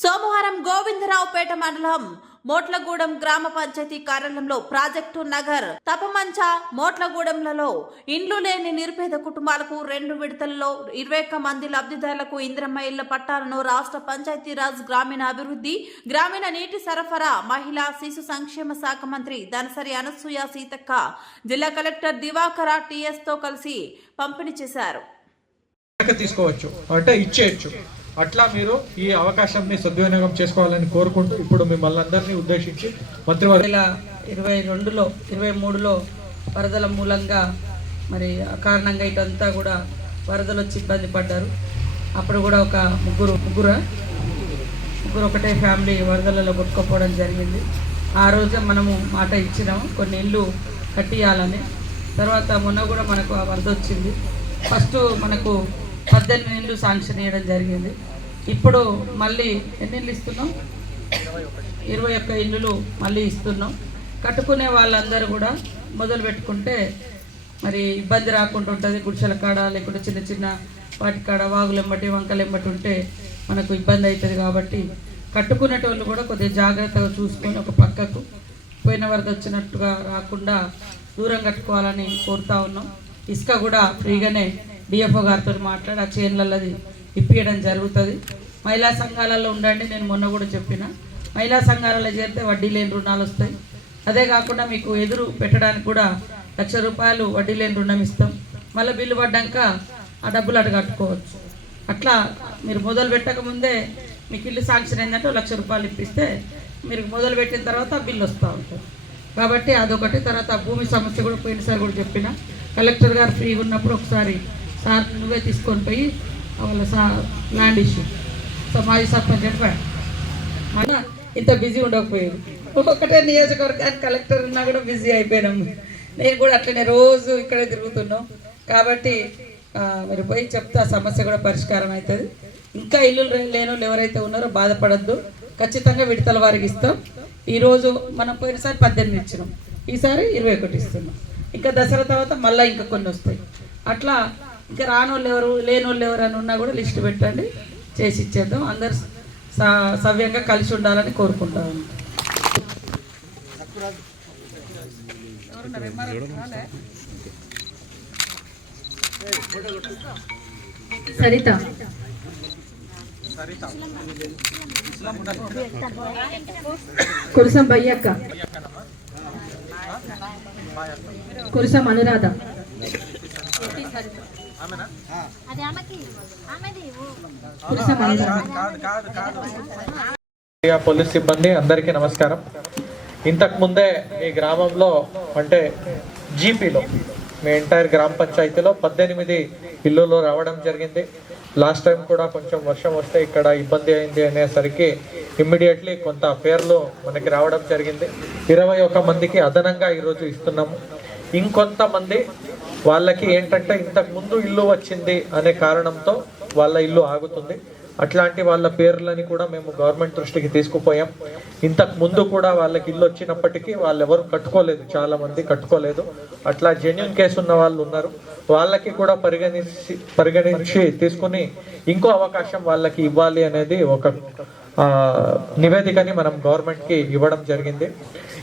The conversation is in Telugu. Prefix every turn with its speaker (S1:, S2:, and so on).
S1: సోమవారం గోవిందరావుపేట మండలం మోట్లగూడెం గ్రామ పంచాయతీ కార్యాలయంలో ప్రాజెక్టు నగర్ తపమంచ మోట్లగూడెంలలో ఇండ్లు లేని నిరుపేద కుటుంబాలకు రెండు విడతల్లో ఇరవై ఒక్క మంది లబ్ధిదారులకు ఇంద్రమ్మ ఇళ్ళ పట్టాలను రాష్ట్ర పంచాయతీరాజ్ గ్రామీణ అభివృద్ధి గ్రామీణ నీటి సరఫరా మహిళా శిశు సంక్షేమ శాఖ మంత్రి దనసరి అనసూయ సీతక్క జిల్లా కలెక్టర్ దివాకర టిఎస్తో కలిసి పంపిణీ చేశారు.
S2: తీసుకోవచ్చు అంటే ఇచ్చేయచ్చు. అట్లా మీరు ఈ అవకాశాన్ని సద్వినియోగం చేసుకోవాలని కోరుకుంటూ ఇప్పుడు మిమ్మల్ని అందరినీ ఉద్దేశించి మంత్రివర్గ
S3: ఇరవై రెండులో ఇరవై మూడులో వరదల మూలంగా మరి కారణంగా ఇటంతా కూడా వరదలు వచ్చి ఇబ్బంది పడ్డారు. అప్పుడు కూడా ఒక ముగ్గురు ముగ్గురు? ముగ్గురు ఒకటే ఫ్యామిలీ వరదలలో కొట్టుకుపోవడం జరిగింది. ఆ రోజే మనము మాట ఇచ్చినాము కొన్ని ఇల్లు కట్టియాలని. తర్వాత మొన్న కూడా మనకు ఆ వరద వచ్చింది. ఫస్ట్ మనకు పద్దెనిమిది ఇళ్ళు శాంక్షన్ చేయడం జరిగింది. ఇప్పుడు మళ్ళీ ఎన్ని ఇండ్లు ఇస్తున్నాం? ఇరవై ఒక్క ఇల్లులు మళ్ళీ ఇస్తున్నాం. కట్టుకునే వాళ్ళందరూ కూడా మొదలు పెట్టుకుంటే మరి ఇబ్బంది రాకుండా ఉంటుంది. గుడిసెల కాడ లేకుంటే చిన్న చిన్న వాటి కాడ వాగులు వంకలెంబటి వంకలు ఉంటే మనకు ఇబ్బంది అవుతుంది కాబట్టి కట్టుకునేటోళ్ళు కూడా కొద్దిగా జాగ్రత్తగా చూసుకొని ఒక పక్కకు పోయిన వరద వచ్చినట్టుగా రాకుండా దూరం కట్టుకోవాలని కోరుతా ఉన్నాం. ఇసుక కూడా ఫ్రీగానే డిఎఫ్ఓ గారితో మాట్లాడి ఆ చైన్లది ఇప్పించడం జరుగుతుంది. మహిళా సంఘాలలో ఉండండి నేను మొన్న కూడా చెప్పిన. మహిళా సంఘాలలో చేరితే వడ్డీ లేని రుణాలు వస్తాయి. అదే కాకుండా మీకు ఎదురు పెట్టడానికి కూడా లక్ష రూపాయలు వడ్డీ లేని రుణం ఇస్తాం. మళ్ళీ బిల్లు పడ్డాక ఆ డబ్బులు అటు కట్టుకోవచ్చు. అట్లా మీరు మొదలు పెట్టక ముందే మీకు ఇల్లు శాంక్షన్ ఏంటంటే లక్ష రూపాయలు ఇప్పిస్తే మీరు మొదలు పెట్టిన తర్వాత బిల్లు వస్తూ ఉంటుంది. కాబట్టి అదొకటి. తర్వాత భూమి సమస్య కూడా పోయినసారి కూడా చెప్పిన. కలెక్టర్ గారు ఫ్రీగా ఉన్నప్పుడు ఒకసారి సార్ నువ్వే తీసుకొని పోయి వాళ్ళ సా ల్యాండ్ ఇష్యూ. సో మాజీ సర్పంచ్ చెప్పాడు మళ్ళా ఇంత బిజీ ఉండకపోయాడు ఒకటే నియోజకవర్గానికి కలెక్టర్ ఉన్నా కూడా బిజీ అయిపోయినాం. నేను కూడా అట్లనే రోజు ఇక్కడే తిరుగుతున్నాం. కాబట్టి మీరు పోయి చెప్తే ఆ సమస్య కూడా పరిష్కారం అవుతుంది ఇంకా ఇల్లు లేని ఎవరైతే ఉన్నారో బాధపడద్దు. ఖచ్చితంగా విడతల వారికి ఇస్తాం. ఈరోజు మనం పోయినసారి పద్దెనిమిది ఇచ్చినాం. ఈసారి ఇరవై ఒకటి ఇస్తున్నాం. ఇంకా దసరా తర్వాత మళ్ళీ ఇంకా కొన్ని వస్తాయి. అట్లా ఇంకా రాని వాళ్ళు ఎవరు లేని వాళ్ళు ఎవరు అని ఉన్నా కూడా లిస్ట్ పెట్టండి. చేసి ఇచ్చేద్దాం. అందరు స- సవ్యంగా కలిసి ఉండాలని కోరుకుంటాను
S4: సరిత. కురుసం బయ్యక్క. కురుసం అనురాధ.
S2: పోలీస్ సిబ్బంది అందరికీ నమస్కారం. ఇంతకు ముందే ఈ గ్రామంలో అంటే జీపీలో మీ ఎంటైర్ గ్రామ పంచాయతీలో పద్దెనిమిది ఇల్లులు రావడం జరిగింది. లాస్ట్ టైం కూడా కొంచెం వర్షం వస్తే ఇక్కడ ఇబ్బంది అయింది అనేసరికి ఇమ్మీడియట్లీ కొంత పేర్లు మనకి రావడం జరిగింది. ఇరవై ఒక మందికి అదనంగా ఈరోజు ఇస్తున్నాము. ఇంకొంతమంది వాళ్ళకి ఏంటంటే ఇంతకు ముందు ఇల్లు వచ్చింది అనే కారణంతో వాళ్ళ ఇల్లు ఆగుతుంది. అట్లాంటి వాళ్ళ పేర్లని కూడా మేము గవర్నమెంట్ దృష్టికి తీసుకుపోయాం. ఇంతకు ముందు కూడా వాళ్ళకి ఇల్లు వచ్చినప్పటికీ వాళ్ళు ఎవరు కట్టుకోలేదు. చాలా మంది కట్టుకోలేదు. అట్లా జెన్యున్ కేసు ఉన్న వాళ్ళు ఉన్నారు. వాళ్ళకి కూడా పరిగణించి పరిగణించి తీసుకుని ఇంకో అవకాశం వాళ్ళకి ఇవ్వాలి అనేది ఒక నివేదికని మనం గవర్నమెంట్కి ఇవ్వడం జరిగింది.